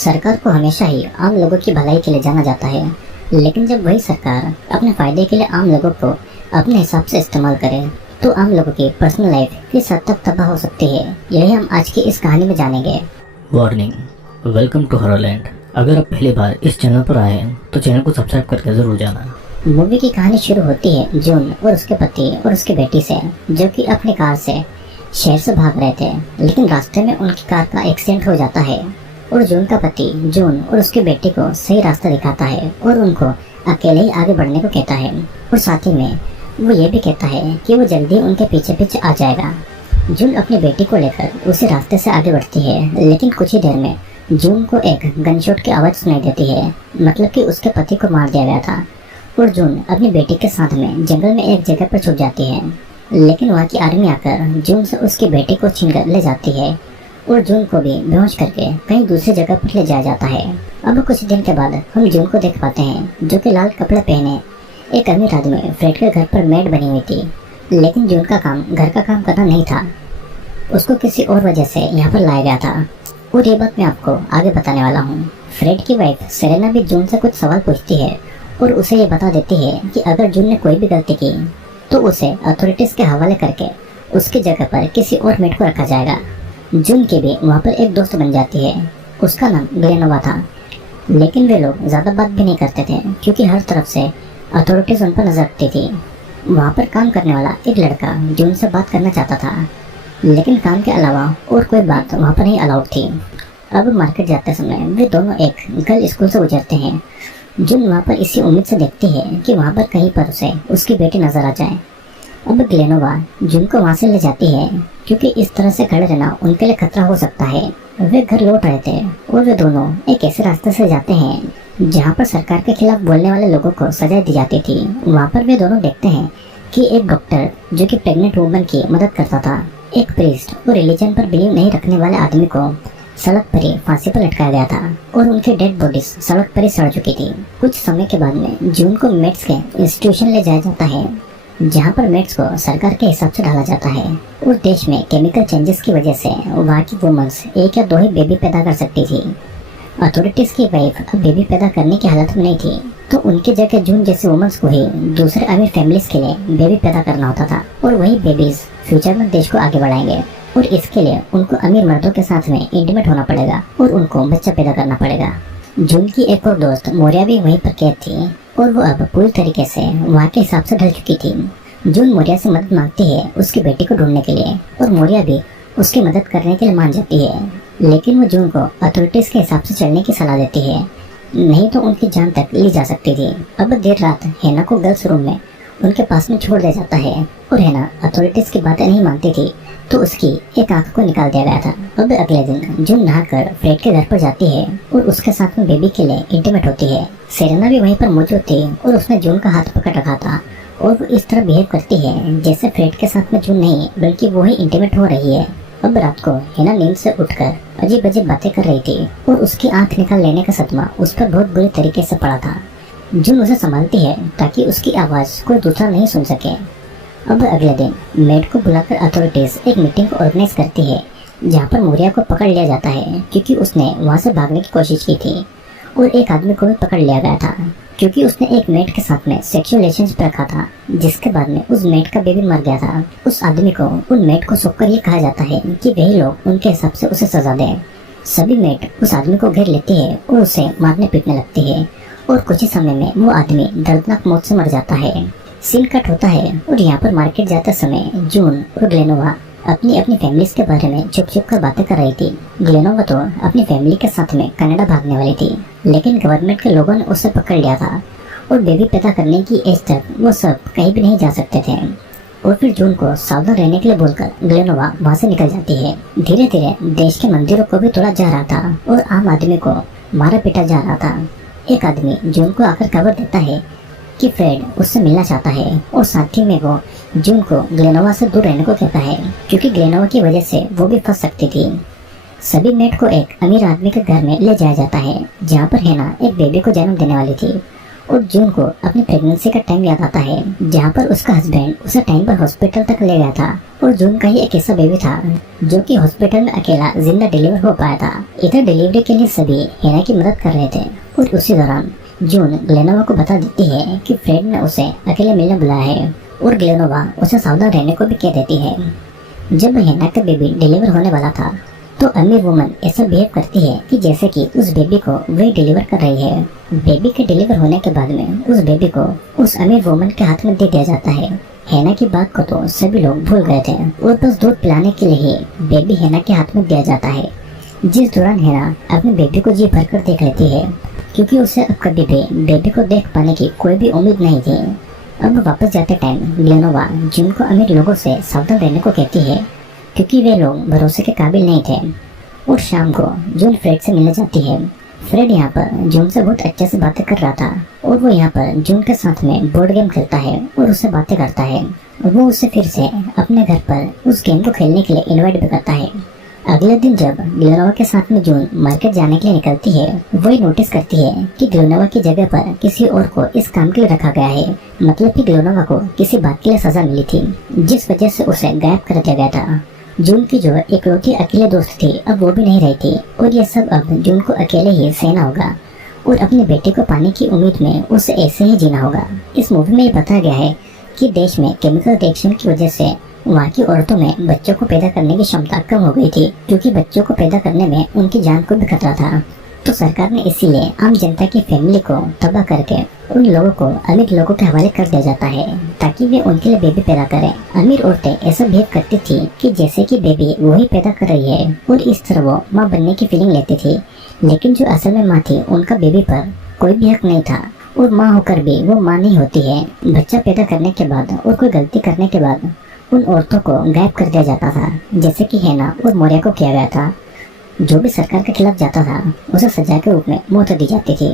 सरकार को हमेशा ही आम लोगों की भलाई के लिए जाना जाता है, लेकिन जब वही सरकार अपने फायदे के लिए आम लोगों को अपने हिसाब से इस्तेमाल करे तो आम लोगों की पर्सनल लाइफ किस हद तक तबाह हो सकती है, यही हम आज की इस कहानी में जानेंगे। Warning, welcome to Horrorland. अगर आप पहली बार इस चैनल पर आए हैं तो चैनल को सब्सक्राइब करके जरूर जाना। मूवी की कहानी शुरू होती है जून और उसके पति और उसकी बेटी से, जो कि अपनी कार से शहर से भाग रहे थे, लेकिन रास्ते में उनकी कार का एक्सीडेंट हो जाता है और जून का पति जून और उसकी बेटी को सही रास्ता दिखाता है और उनको अकेले ही आगे बढ़ने को कहता है और साथ ही में वो ये भी कहता है कि वो जल्दी उनके पीछे पीछे आ जाएगा। जून अपनी बेटी को लेकर उसी रास्ते से आगे बढ़ती है, लेकिन कुछ ही देर में जून को एक गनशॉट की आवाज़ सुनाई देती है, मतलब कि उसके पति को मार दिया गया था। और जून अपनी बेटी के साथ में जंगल में एक जगह पर छुप जाती है, लेकिन वहाँ की आर्मी आकर जून से उसकी बेटी को छीन कर ले जाती है और जून को भी बेहोश करके कहीं दूसरी जगह पर ले जाया जाता है। अब कुछ दिन के बाद हम जून को देख पाते हैं, जो कि लाल कपड़े पहने एक अमीर आदमी फ्रेड के घर पर मेड बनी हुई थी, लेकिन जून का काम घर का काम करना नहीं था, उसको किसी और वजह से यहाँ पर लाया गया था और ये बात मैं आपको आगे बताने वाला हूँ। फ्रेड की वाइफ सेरेना भी जून से कुछ सवाल पूछती है और उसे ये बता देती है कि अगर जून ने कोई भी गलती की तो उसे अथॉरिटीज के हवाले करके उसकी जगह पर किसी और मेड को रखा जाएगा। जून की भी वहाँ पर एक दोस्त बन जाती है, उसका नाम ग्लेनोवा था, लेकिन वे लोग ज़्यादा बात भी नहीं करते थे क्योंकि हर तरफ से अथॉरिटीज उन पर नजर रखती थी। वहाँ पर काम करने वाला एक लड़का जून से बात करना चाहता था, लेकिन काम के अलावा और कोई बात वहाँ पर नहीं अलाउड थी। अब मार्केट जाते समय वे दोनों एक गर्ल स्कूल से गुजरते हैं। जून वहाँ पर इसी उम्मीद से देखती है कि वहाँ पर कहीं पर उसे उसकी बेटी नजर आ जाए। अब ग्लेनोवा जून को वहाँ से ले जाती है क्योंकि इस तरह से खड़े रहना उनके लिए खतरा हो सकता है। वे घर लौट रहे थे और वे दोनों एक ऐसे रास्ते से जाते हैं जहाँ पर सरकार के खिलाफ बोलने वाले लोगों को सजा दी जाती थी। वहाँ पर वे दोनों देखते हैं कि एक डॉक्टर जो कि प्रेग्नेंट वुमन की मदद करता था, एक प्रीस्ट और रिलीजन पर बिलीव नहीं रखने वाले आदमी को सड़क पर ही फांसी पर लटकाया गया था और उनकी डेड बॉडीज सड़क पर ही सड़ चुकी थी। कुछ समय के बाद में जून को मेड्स के इंस्टीट्यूशन ले जाया जाता है, जहाँ पर मेड्स को सरकार के हिसाब से ढाला जाता है और देश में केमिकल चेंजेस की वजह से वहाँ की वुमेन्स एक या दो ही बेबी पैदा कर सकती थी। अथॉरिटीज की वाइफ अब बेबी पैदा करने की हालत में नहीं थी, तो उनकी जगह जून जैसे वुमेन्स को ही दूसरे अमीर फैमिलीज के लिए बेबी पैदा करना होता था और वही बेबीज फ्यूचर में देश को आगे बढ़ाएंगे और इसके लिए उनको अमीर मर्दों के साथ में इंटीमेट होना पड़ेगा और उनको बच्चा पैदा करना पड़ेगा। जून की एक और दोस्त मोरिया भी वहीं पर कैद थी और वो अब पूरी तरीके से वहाँ के हिसाब से ढल चुकी थी। जून मोरिया से मदद मांगती है उसकी बेटी को ढूंढने के लिए और मोरिया भी उसकी मदद करने के लिए मान जाती है, लेकिन वो जून को अथॉरिटीज के हिसाब से चलने की सलाह देती है, नहीं तो उनकी जान तक ली जा सकती थी। अब देर रात हेना को गर्ल्स रूम में उनके पास में छोड़ दिया जाता है और हेना अथॉरिटीज की बातें नहीं मानती थी, तो उसकी एक आंख को निकाल दिया गया था। अब अगले दिन जून नहाकर फ्रेड के घर पर जाती है और उसके साथ में बेबी के लिए इंटीमेट होती है। सेरेना भी वहीं पर मौजूद थी और उसने जून का हाथ पकड़ रखा था और वो इस तरह बिहेव करती है जैसे फ्रेड के साथ में जून नहीं बल्कि वो ही इंटीमेट हो रही है। अब रात को हेना नींद से उठकर अजीब अजीब बातें कर रही थी और उसकी आंख निकाल लेने का सदमा उस पर बहुत बुरी तरीके से पड़ा था। जून उसे संभालती है ताकि उसकी आवाज़ कोई दूसरा नहीं सुन सके। अब अगले दिन मेड को बुलाकर अथॉरिटीज एक मीटिंग को ऑर्गेनाइज करती है, जहाँ पर मोरिया को पकड़ लिया जाता है क्योंकि उसने वहाँ से भागने की कोशिश की थी और एक आदमी को भी पकड़ लिया गया था क्योंकि उसने एक मेड के साथ में सेक्सुअल रिलेशनशिप रखा था, जिसके बाद में उस मेड का बेबी मर गया था। उस आदमी को उन मेड को सौंपकर ये कहा जाता है कि वही लोग उनके हिसाब से उसे सजा दें। सभी मेड उस आदमी को घेर लेती है और उसे मारने पीटने लगती है और कुछ ही समय में वो आदमी दर्दनाक मौत से मर जाता है। सीन कट होता है और यहाँ पर मार्केट जाते समय जून और ग्लेनोवा अपनी अपनी फैमिलीज के बारे में छुप छुप कर बातें कर रही थी। ग्लेनोवा तो अपनी फैमिली के साथ में कनाडा भागने वाली थी, लेकिन गवर्नमेंट के लोगों ने उसे पकड़ लिया था और बेबी पैदा करने की एज तक वो सब कहीं भी नहीं जा सकते थे। और फिर जून को सावधान रहने के लिए बोलकर ग्लेनोवा वहाँ से निकल जाती है। धीरे धीरे देश के मंदिरों को भी तोड़ा जा रहा था और आम आदमी को मारा पीटा जा रहा था। एक आदमी जून को आकर खबर देता है कि फ्रेड उससे मिलना चाहता है और साथ ही में वो जून को ग्लेनोवा से दूर रहने को कहता है क्योंकि ग्लेनोवा की वजह से वो भी फंस सकती थी। सभी मेड को एक अमीर आदमी के घर में ले जाया जाता है, जहाँ पर हेना एक बेबी को जन्म देने वाली थी और जून को अपनी प्रेगनेंसी का टाइम याद आता है जहाँ पर उसका हस्बैंड उसे टाइम पर हॉस्पिटल तक ले गया था और जून का ही एक ऐसा बेबी था जो कि हॉस्पिटल में अकेला जिंदा डिलीवर हो पाया था। इधर डिलीवरी के लिए सभी हेना की मदद कर रहे थे और उसी दौरान जून ग्लेनोवा को बता देती है कि फ्रेड ने उसे अकेले मिलने बुलाया है और ग्लेनोवा उसे सावधान रहने को भी कह देती है। जब हेना का बेबी डिलीवर होने वाला था तो अमीर वुमन ऐसा बिहेव करती है कि जैसे कि उस बेबी को वही डिलीवर कर रही है। बेबी के डिलीवर होने के बाद में उस बेबी को उस अमीर वुमन के हाथ में दे दिया जाता है। हेना की बात को तो सभी लोग भूल गए थे और बस दूध पिलाने के लिए ही बेबी हेना के हाथ में दिया जाता है, जिस दौरान हेना अपने बेबी को जी भरकर देख लेती है क्योंकि उसे अब कभी भी बेबी को देख पाने की कोई भी उम्मीद नहीं थी। अब वापस जाते टाइम ग्लेनोवा जून को अमीर लोगों से सावधान रहने को कहती है क्योंकि वे लोग भरोसे के काबिल नहीं थे। और शाम को जून फ्रेड से मिलने जाती है। फ्रेड यहाँ पर जून से बहुत अच्छे से बातें कर रहा था और वो यहाँ पर जून के साथ में बोर्ड गेम खेलता है और उससे बातें करता है। वो उसे फिर से अपने घर पर उस गेम को खेलने के लिए इनवाइट भी करता है। अगले दिन जब ग्लेनोवा के साथ में जून मार्केट जाने के लिए निकलती है, वही नोटिस करती है कि ग्लेनोवा की जगह पर किसी और को इस काम के लिए रखा गया है। मतलब कि ग्लेनोवा को किसी बात के लिए सजा मिली थी जिस वजह से उसे गायब कर दिया गया था। जून की जो इकलौती अकेले दोस्त थी अब वो भी नहीं रही थी और ये सब अब जून को अकेले ही सहना होगा और अपने बेटे को पाने की उम्मीद में उसे ऐसे ही जीना होगा। इस मूवी में ये बताया गया है कि देश में केमिकल रिएक्शन की वजह से वहाँ की औरतों में बच्चों को पैदा करने की क्षमता कम हो गई थी क्योंकि बच्चों को पैदा करने में उनकी जान को भी खतरा था। तो सरकार ने इसीलिए आम जनता की फैमिली को तबाह करके उन लोगों को अमीर लोगों के हवाले कर दिया जाता है ताकि वे उनके लिए बेबी पैदा करें। अमीर औरतें ऐसा बिहेव करती थी कि जैसे कि बेबी वही पैदा कर रही है और इस तरह वो माँ बनने की फीलिंग लेती थी, लेकिन जो असल में माँ थी उनका बेबी पर कोई भी हक नहीं था और माँ होकर भी वो माँ नहीं होती है। बच्चा पैदा करने के बाद और कोई गलती करने के बाद उन औरतों को गायब कर दिया जाता था, जैसे कि हेना और मौर्य को किया गया था। जो भी सरकार के खिलाफ जाता था उसे सजा के रूप में मौत दी जाती थी।